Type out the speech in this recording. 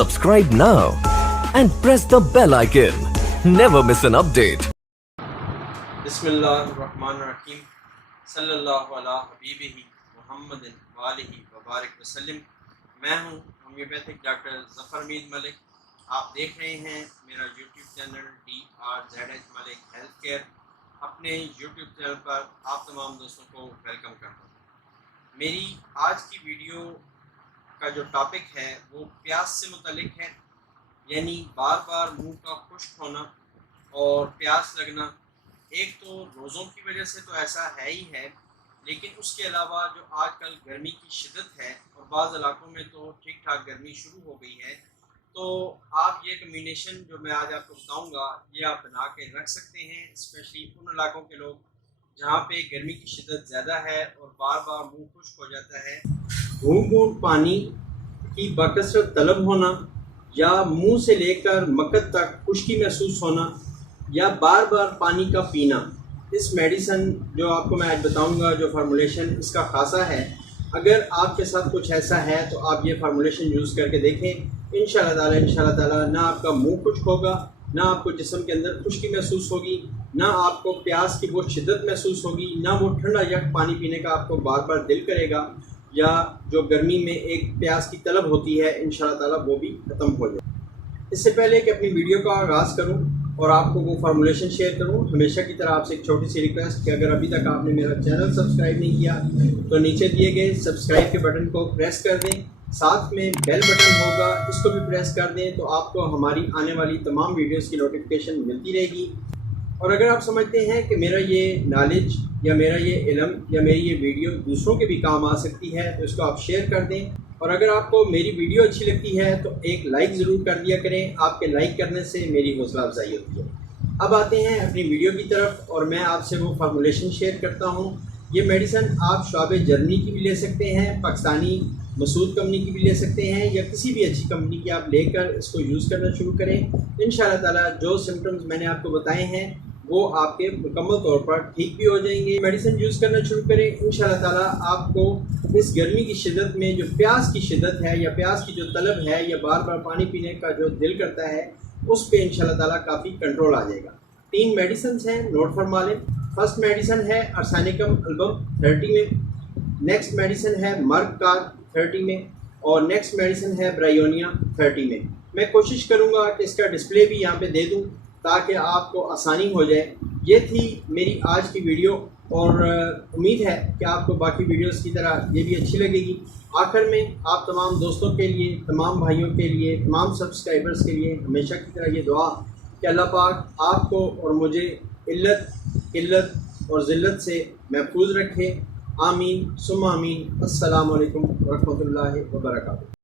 Subscribe now and press the bell icon. Never miss an update. بسم اللہ الرحمن الرحیم صلی اللہ علیہ حبیبہ محمد وآلہ وبارک وسلم۔ میں ہوں ہومیوپیتھک ڈاکٹر ظفر میر ملک۔ آپ دیکھ رہے ہیں میرا یوٹیوب چینل DRZH ملک ہیلتھ کیئر۔ اپنے یوٹیوب چینل پر آپ تمام دوستوں کو ویلکم کرتا ہوں۔ میری آج کی ویڈیو کا جو ٹاپک ہے وہ پیاس سے متعلق ہے، یعنی بار بار منہ کا خشک ہونا اور پیاس لگنا۔ ایک تو روزوں کی وجہ سے تو ایسا ہے ہی ہے، لیکن اس کے علاوہ جو آج کل گرمی کی شدت ہے اور بعض علاقوں میں تو ٹھیک ٹھاک گرمی شروع ہو گئی ہے، تو آپ یہ کمبینیشن جو میں آج آپ کو بتاؤں گا یہ آپ بنا کے رکھ سکتے ہیں، اسپیشلی ان علاقوں کے لوگ جہاں پہ گرمی کی شدت زیادہ ہے اور بار بار منہ خشک ہو جاتا ہے۔ گھونٹ گھونٹ پانی کی بکثرت طلب ہونا، یا منہ سے لے کر مقد تک خشکی محسوس ہونا، یا بار بار پانی کا پینا۔ اس میڈیسن جو آپ کو میں آج بتاؤں گا، جو فارمولیشن اس کا خاصا ہے، اگر آپ کے ساتھ کچھ ایسا ہے تو آپ یہ فارمولیشن یوز کر کے دیکھیں۔ انشاءاللہ تعالی نہ آپ کا منہ خشک ہوگا، نہ آپ کو جسم کے اندر خشکی محسوس ہوگی، نہ آپ کو پیاس کی وہ شدت محسوس ہوگی، نہ وہ ٹھنڈا یک پانی پینے کا آپ کو بار بار دل کرے گا، یا جو گرمی میں ایک پیاس کی طلب ہوتی ہے انشاءاللہ تعالی وہ بھی ختم ہو جائے۔ اس سے پہلے کہ اپنی ویڈیو کا آغاز کروں اور آپ کو وہ فارمولیشن شیئر کروں، ہمیشہ کی طرح آپ سے ایک چھوٹی سی ریکویسٹ کہ اگر ابھی تک آپ نے میرا چینل سبسکرائب نہیں کیا تو نیچے دیے گئے سبسکرائب کے بٹن کو پریس کر دیں، ساتھ میں بیل بٹن ہوگا اس کو بھی پریس کر دیں، تو آپ کو ہماری آنے والی تمام ویڈیوز کی نوٹیفیکیشن ملتی رہے گی۔ اور اگر آپ سمجھتے ہیں کہ میرا یہ نالج یا میرا یہ علم یا میری یہ ویڈیو دوسروں کے بھی کام آ سکتی ہے تو اس کو آپ شیئر کر دیں، اور اگر آپ کو میری ویڈیو اچھی لگتی ہے تو ایک لائک ضرور کر دیا کریں۔ آپ کے لائک کرنے سے میری حوصلہ افزائی ہوتی ہے۔ اب آتے ہیں اپنی ویڈیو کی طرف اور میں آپ سے وہ فارمولیشن شیئر کرتا ہوں۔ یہ میڈیسن آپ شعبِ جرمنی کی بھی لے سکتے ہیں، پاکستانی مسعود کمپنی کی بھی لے سکتے ہیں، یا کسی بھی اچھی کمپنی کی آپ لے کر اس کو یوز کرنا شروع کریں۔ انشاءاللہ تعالی جو سمپٹمز میں نے آپ کو بتائے ہیں وہ آپ کے مکمل طور پر ٹھیک بھی ہو جائیں گے۔ میڈیسن یوز کرنا شروع کریں، انشاءاللہ تعالی آپ کو اس گرمی کی شدت میں جو پیاس کی شدت ہے یا پیاس کی جو طلب ہے یا بار بار پانی پینے کا جو دل کرتا ہے اس پہ انشاءاللہ تعالی کافی کنٹرول آ جائے گا۔ 3 میڈیسنز ہیں، نوٹ فرما لیں۔ فرسٹ میڈیسن ہے ارسینکم البم 30 میں، نیکسٹ میڈیسن ہے مرگ کار 30 میں، اور نیکسٹ میڈیسن ہے برائیونیا 30 میں۔ میں کوشش کروں گا کہ اس کا ڈسپلے بھی یہاں پہ دے دوں تاکہ آپ کو آسانی ہو جائے۔ یہ تھی میری آج کی ویڈیو، اور امید ہے کہ آپ کو باقی ویڈیوز کی طرح یہ بھی اچھی لگے گی۔ آخر میں آپ تمام دوستوں کے لیے، تمام بھائیوں کے لیے، تمام سبسکرائبرز کے لیے ہمیشہ کی طرح یہ دعا کہ اللہ پاک آپ کو اور مجھے علت، قلت اور ذلت سے محفوظ رکھے۔ آمین ثم آمین۔ السلام علیکم ورحمۃ اللہ وبرکاتہ۔